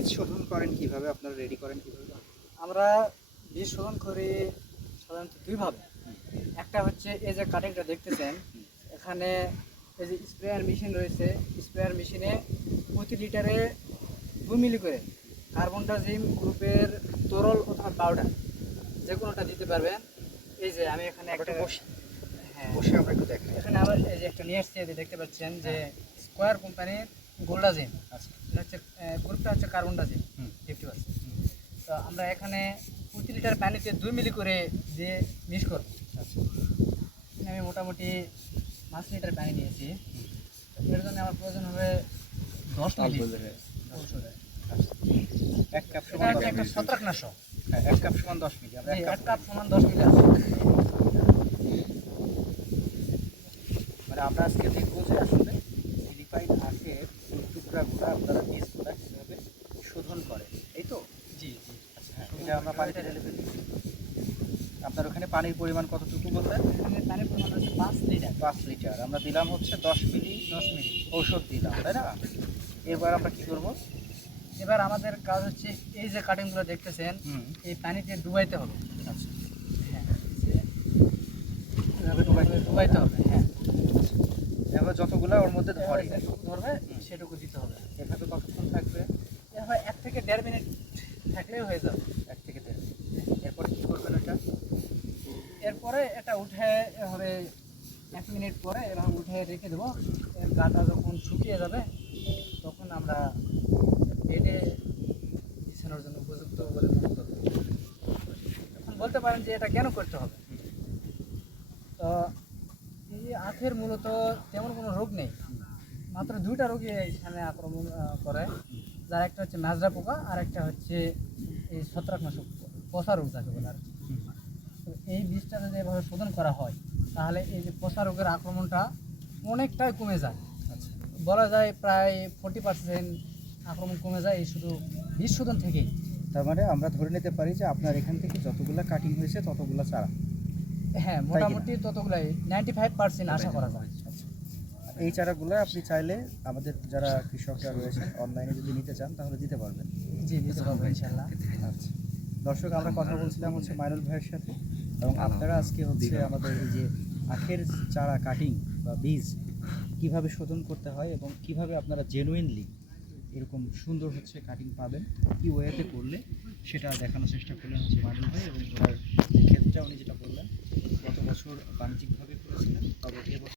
বীজ শোধন করেন কিভাবে, আপনারা রেডি করেন কিভাবে? আমরা বীজ শোধন করি সাধারণত দুইভাবে। একটা হচ্ছে এই যে কাটিংটা দেখতেছেন, এখানে এই যে স্প্রেয়ার মেশিন রয়েছে, স্প্রেয়ার মেশিনে প্রতি লিটারে 2 মিলি করে কার্বনডাজিম গ্রুপের তরল অথবা পাউডার যে কোনোটা দিতে পারবেন। এই যে আমি এখানে একটা হ্যাঁ, বসে আমরা একটু দেখেন। এখানে আবার এই যে একটা নিয়ে এসছি, এই যে দেখতে পাচ্ছেন যে স্কোয়ার কোম্পানির গোল্ডাজিম। আচ্ছা, এটা হচ্ছে গ্রুপটা হচ্ছে কার্বনডাজিম 50%। তো আমরা এখানে প্রতি লিটার পানিতে 2 মিলি করে দিয়ে মিক্স করব। আচ্ছা, এখানে আমি মোটামুটি 5 লিটার পানি নিয়েছি। তো এর জন্য আমার প্রয়োজন হবে 10 মিলি ঔষধের। এক কাপ এটা সমান হচ্ছে 10 একটা মিলি। ছত্রাকনাশক। হ্যাঁ, এক কাপ সমান 10 মিলি। আমরা এক কাপ 1 কাপ সমান 10 মিলি আছে। মানে আমরা আজকে দেখবো যে আসলে রিফাইন্ড আখের টুকরাগুলো আপনারা বীজগুলা কীভাবে শোধন করে, এই তো? জি জি। আচ্ছা, হ্যাঁ, এটা আমরা পানিতে ঢেলে ফেলি। আপনার ওখানে পানির পরিমাণ কতটুকু বললেন? এখানে পানির পরিমাণ হচ্ছে 5 লিটার। 5 লিটার। আমরা দিলাম হচ্ছে 10 মিলি 10 মিলি। ঔষধ দিলাম, তাই না? এবার আমরা কি করব? এবার আমাদের কাজ হচ্ছে এই যে কাটিংগুলো দেখতেছেন, এই পানিতে ডুবাইতে হবে। আচ্ছা, হ্যাঁ, এই যে এভাবে ডুবাইতে হবে। হ্যাঁ, এবার যতগুলো ওর মধ্যে ধরে যেটুকু ধরবে সেটুকু দিতে হবে। এভাবে কতক্ষণ থাকবে? এভাবে 1 থেকে 1.5 মিনিট থাকলেই হয়ে যাবে। 1 থেকে 1.5 মিনিট। এরপরে কি করবেন এটা? এরপরে এটা উঠে এভাবে 1 মিনিট পরে এভাবে উঠে রেখে দেবো। এর গাটা যখন শুকিয়ে যাবে তখন আমরা বেডে বিছানোর জন্য উপযুক্ত বলে মনে করব। এখন বলতে পারেন যে এটা কেন করতে হবে। তো এই আখের মূলত তেমন কোনো রোগ নেই, মাত্র 2টা রোগী এখানে আক্রমণ করে, যার একটা হচ্ছে মাজরা পোকা আর একটা হচ্ছে এই ছত্রাকনাশক পচা রোগ যাকে বলে আর কি। তো এই বীজটা যদি এভাবে শোধন করা হয় তাহলে এই যে পচা রোগের আক্রমণটা অনেকটাই কমে যায়। আচ্ছা, বলা যায় প্রায় 40% আক্রমণ কমে যায় এই শুধু বীজ শোধন থেকেই। তার মানে আমরা ধরে নিতে পারি যে আপনার এখান থেকে যতগুলা কাটিং হয়েছে ততগুলা চারা। হ্যাঁ, মোটামুটি ততগুলাই 95% আশা করা যায়। আচ্ছা, এই চারাগুলো আপনি চাইলে আমাদের যারা কৃষকরা রয়েছেন অনলাইনে যদি নিতে চান তাহলে দিতে পারবেন। জি, দিতে পারবো ইনশাল্লাহ। আচ্ছা, দর্শক, আমরা কথা বলছিলাম হচ্ছে মাইনুল ভাইয়ের সাথে, এবং আপনারা আজকে হচ্ছে আমাদের এই যে আখের চারা কাটিং বা বীজ কিভাবে শোধন করতে হয় এবং কিভাবে আপনারা জেনুইনলি এরকম সুন্দর হচ্ছে কাটিং পাবেন, কি ওয়েতে করলে সেটা দেখানোর চেষ্টা করলেন হচ্ছে মাইনুল ভাই। এবং ওনার যে ক্ষেত্রটা উনি যেটা বললেন, গত বছর বাণিজ্যিকভাবে